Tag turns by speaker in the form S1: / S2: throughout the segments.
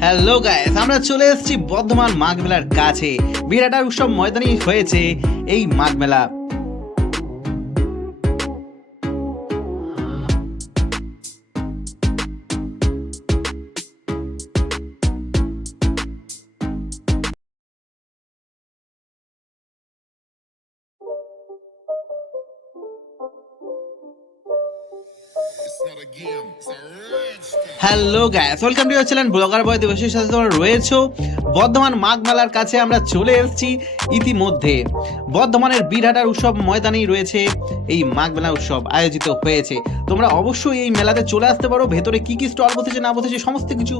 S1: Hello guys আমরা চলে এসেছি বর্ধমান মাঘ মেলার কাছে। বিরাটার উৎসব ময়দানি হয়েছে এই Magh Mela hello guys welcome to channel blogger boy দিবসের সাথে তোমরা রয়েছো। বর্ধমান মাঘ মেলার কাছে আমরা চলে এসেছি ইতিমধ্যে। বর্ধমানের বীরহাটার উৎসব ময়দানেই রয়েছে এই মাঘ মেলা উৎসব আয়োজিত হয়েছে। তোমরা অবশ্যই এই মেলাতে চলে আসতে পারো। ভেতরে কি কি স্টল বসেছে, না বসেছে, সমস্ত কিছু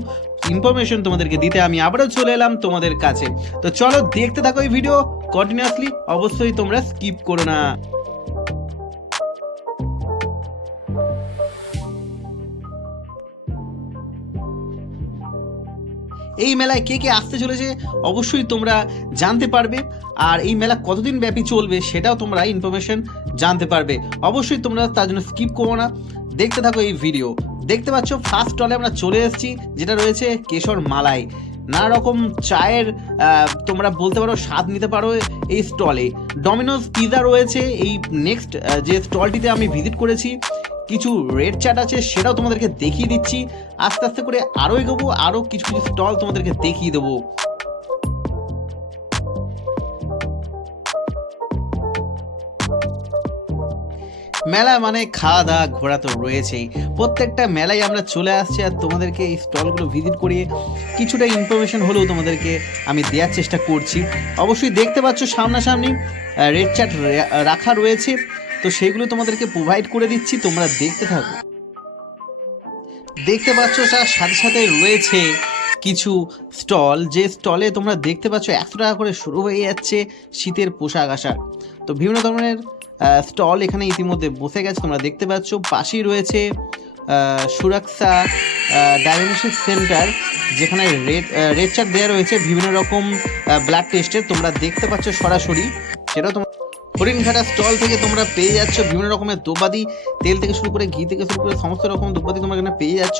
S1: ইনফরমেশন তোমাদেরকে দিতে আমি আবারও চলে এলাম তোমাদের কাছে। তো চলো দেখতে থাকো এই ভিডিও কন্টিনিউয়াসলি অবশ্যই তোমরা স্কিপ করো না। এই মেলায় কে কে আসতে চলেছে অবশ্যই তোমরা জানতে পারবে। আর এই মেলা কতদিন ব্যাপী চলবে সেটাও তোমরা ইনফরমেশন জানতে পারবে। অবশ্যই তোমরা তার জন্য স্কিপ করো না। দেখতে থাকো এই ভিডিও দেখতে পাচ্ছ ফার্স্ট স্টলে আমরা চলে এসেছি, যেটা রয়েছে কেশর মালাই। নানা রকম চায়ের তোমরা বলতে পারো, স্বাদ নিতে পারো এই স্টলে ডমিনোজ পিজা রয়েছে। এই নেক্সট যে স্টলটিতে আমি ভিজিট করেছি কিছু রেড চাট আছে, সেটাও তোমাদেরকে দেখিয়ে দিচ্ছি। আস্তে আস্তে করে আরও এগোবো আরও কিছু কিছু স্টল তোমাদেরকে দেখিয়ে দেবো। মেলা মানে খাওয়া দাওয়া, ঘোরা তো রয়েছেই। প্রত্যেকটা মেলায় আমরা চলে আসছি আর তোমাদেরকে এই স্টলগুলো ভিজিট করিয়ে কিছুটা ইনফরমেশন হলেও তোমাদেরকে আমি দেওয়ার চেষ্টা করছি। অবশ্যই দেখতে পাচ্ছ সামনাসামনি রেড চার্ট রাখা রয়েছে। তো সেগুলো তোমাদেরকে প্রোভাইড করে দিচ্ছি, তোমরা দেখতে থাকো। দেখতে পাচ্ছ তার সাথে সাথে রয়েছে কিছু স্টল, যে স্টলে তোমরা দেখতে পাচ্ছ একশো টাকা করে শুরু হয়ে যাচ্ছে শীতের পোশাক আশাক। তো বিভিন্ন ধরনের স্টল এখানে ইতিমধ্যে বসে গেছে, তোমরা দেখতে পাচ্ছ। পাশেই রয়েছে সুরক্ষা ডায়াগনোসিস সেন্টার যেখানে রেড রেড চার্ট দেওয়া রয়েছে। বিভিন্ন রকম ব্লাড টেস্টের তোমরা দেখতে পাচ্ছ সরাসরি। সেটাও তোমরা হরিণঘাটা স্টল থেকে তোমরা পেয়ে যাচ্ছ বিভিন্ন রকমের দোবাদি, তেল থেকে শুরু করে ঘি থেকে শুরু করে সমস্ত রকম দোবাদি তোমরা এখানে পেয়ে যাচ্ছ।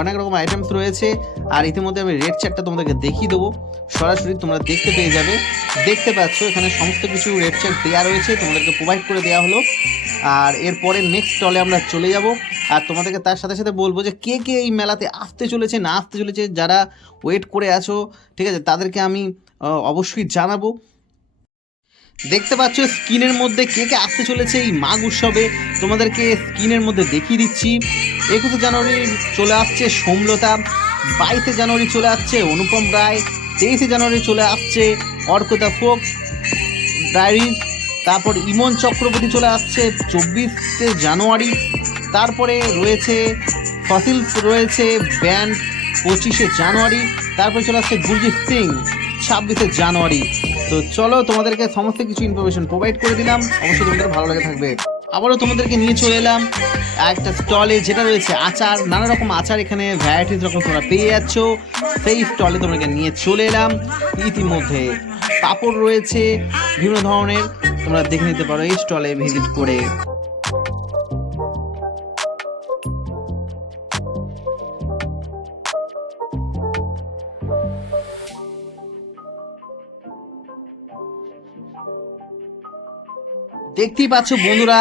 S1: অনেক রকম আইটেমস রয়েছে। আর ইতিমধ্যে আমি রেড চার্টটা তোমাদেরকে দেখিয়ে দেবো। সরাসরি তোমরা দেখতে পেয়ে যাবে। দেখতে পাচ্ছ, এখানে সমস্ত কিছু রেড চার্ট দেওয়া রয়েছে, তোমাদেরকে প্রোভাইড করে দেওয়া হলো। আর এরপরে নেক্সট স্টলে আমরা চলে যাব। আর তোমাদেরকে তার সাথে সাথে বলব যে, কে কে এই মেলাতে আসতে চলেছে, না আসতে চলেছে, যারা ওয়েট করে আছো, ঠিক আছে, তাদেরকে আমি অবশ্যই জানাব। দেখতে পাচ্ছ স্ক্রিনের মধ্যে কে কে আসতে চলেছে এই মাঘ উৎসবে? তোমাদেরকে স্ক্রিনের মধ্যে দেখিয়ে দিচ্ছি। একুশে জানুয়ারি চলে আসছে সোমলতা, বাইশে জানুয়ারি চলে আসছে অনুপম রায়, তেইশে জানুয়ারি চলে আসছে অর্কতা ফোক ডায়েরি, তারপর ইমন চক্রবর্তী চলে আসছে চব্বিশে জানুয়ারি, তারপরে রয়েছে ফসিলস রয়েছে ব্যান্ড পঁচিশে জানুয়ারি, তারপরে চলে আসছে গুরজিৎ সিং ছাব্বিশে জানুয়ারি। তো চলো তোমাদেরকে সমস্ত কিছু ইনফরমেশন প্রোভাইড করে দিলাম। অবশ্যই তোমাদের ভালো লাগে থাকবে। আবারও তোমাদেরকে নিয়ে চলে এলাম একটা স্টলে যেটা রয়েছে আচার। নানা রকম আচার এখানে ভ্যারাইটিস রকম তোমরা পেয়ে যাচ্ছ। সেই স্টলে তোমাদেরকে নিয়ে চলে এলাম। ইতিমধ্যে পাপড় রয়েছে, বিভিন্ন ধরনের। তোমরা দেখে নিতে পারো এই স্টলে ভিজিট করে। দেখতেই পাচ্ছ বন্ধুরা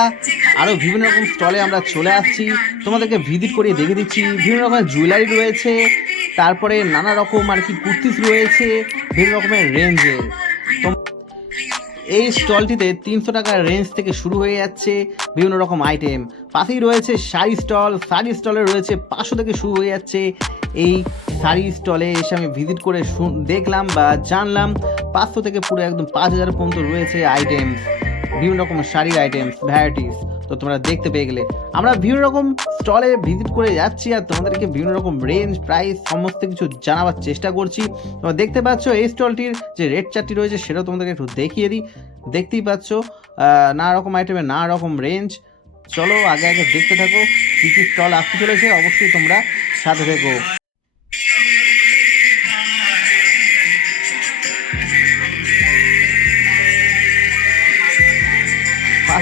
S1: আরও বিভিন্ন রকম স্টলে আমরা চলে আসছি। তোমাদেরকে ভিজিট করিয়ে দেখে দিচ্ছি। বিভিন্ন রকমের জুয়েলারি রয়েছে তারপরে নানা রকম আর কি কুর্তিস রয়েছে বিভিন্ন রকমের রেঞ্জের এই স্টলটিতে তিনশো টাকার রেঞ্জ থেকে শুরু হয়ে যাচ্ছে বিভিন্ন রকম আইটেম পাশেই রয়েছে শাড়ি স্টল শাড়ি স্টলে রয়েছে পাঁচশো থেকে শুরু হয়ে যাচ্ছে। এই শাড়ি স্টলে এসে আমি ভিজিট করে শুন- দেখলাম বা জানলাম পাঁচশো থেকে পুরো একদম পাঁচ হাজার পর্যন্ত রয়েছে আইটেমস বিভিন্ন রকম শাড়ির আইটেমস ভ্যারাইটিস তো তোমরা দেখতে পেয়ে গেলে। আমরা বিভিন্ন রকম স্টলে ভিজিট করে যাচ্ছি আর তোমাদেরকে বিভিন্ন রকম রেঞ্জ প্রাইস সমস্ত কিছু জানাবার চেষ্টা করছি। তোমরা দেখতে পাচ্ছ এই স্টলটির যে রেড চারটি রয়েছে, সেটাও তোমাদেরকে একটু দেখিয়ে দিই। দেখতেই পাচ্ছ নানা রকম আইটেমের নানা রকম রেঞ্জ চলো আগে আগে দেখতে থাকো, কী কী স্টল আসতে চলেছে, অবশ্যই তোমরা সাথে থেকো।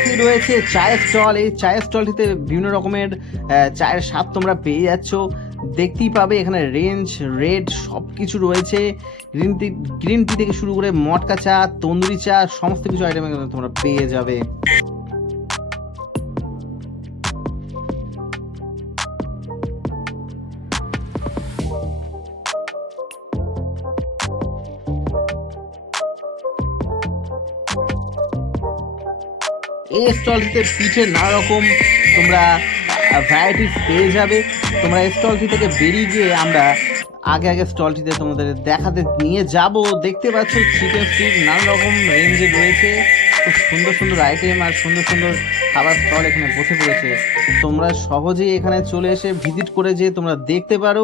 S1: পাশেই রয়েছে, চায়ের স্টল। এই চায়ের স্টলটিতে বিভিন্ন রকমের চায়ের স্বাদ তোমরা পেয়ে যাচ্ছ। দেখতেই পাবে এখানে রেঞ্জ, রেড সব কিছু রয়েছে। গ্রিন টি গ্রিন টি থেকে শুরু করে মটকা চা, তন্দুরি চা, সমস্ত কিছু আইটেম এখানে তোমরা পেয়ে যাবে। এই স্টলটিতে পিঠে নানা রকম তোমরা ভ্যারাইটিস পেয়ে যাবে। তোমরা স্টলটি থেকে বেরিয়ে গিয়ে আমরা আগে আগে স্টলটিতে তোমাদের দেখাতে নিয়ে যাব। দেখতে পাচ্ছ চিকেন স্টিক নানা রকম রেঞ্জে রয়েছে। খুব সুন্দর সুন্দর আইটেম আর সুন্দর সুন্দর খাবার স্টল এখানে বসে পড়েছে। তোমরা সহজেই এখানে চলে এসে ভিজিট করে যে তোমরা দেখতে পারো।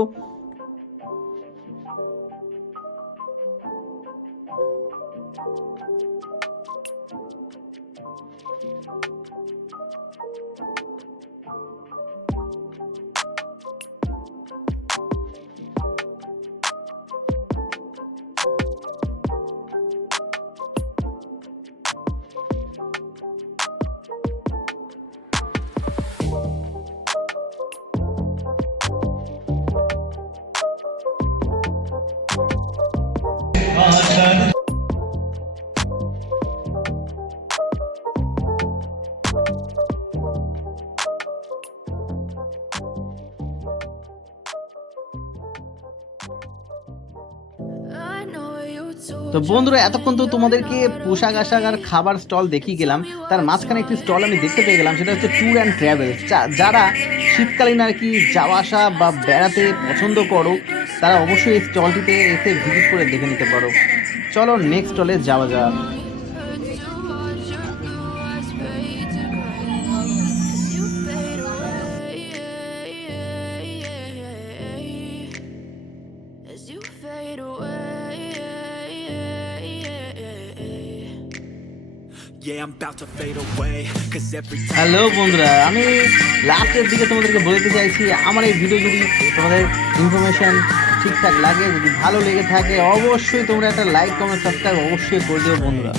S1: তো বন্ধুরা এতক্ষণ তো তোমাদেরকে পোশাক আশাক আর খাবার স্টল দেখিয়ে গেলাম। তার মাঝখানে একটি স্টল আমি দেখতে পেয়ে গেলাম সেটা হচ্ছে ট্যুর অ্যান্ড ট্রাভেলস যারা শীতকালীন আর কি যাওয়া আসা বা বেড়াতে পছন্দ করো তারা অবশ্যই এই স্টলটিতে এসে ভিজিট করে দেখে নিতে পারো। চলো নেক্সট স্টলে যাওয়া যাক।
S2: Fade away,
S1: হ্যালো বন্ধুরা আমি লাস্টের দিকে তোমাদেরকে বলতে চাইছি আমার এই ভিডিও যদি তোমাদের ইনফরমেশান ঠিকঠাক লাগে যদি ভালো লেগে থাকে অবশ্যই তোমরা একটা লাইক কমেন্ট সাবস্ক্রাইব অবশ্যই করে দিও বন্ধুরা।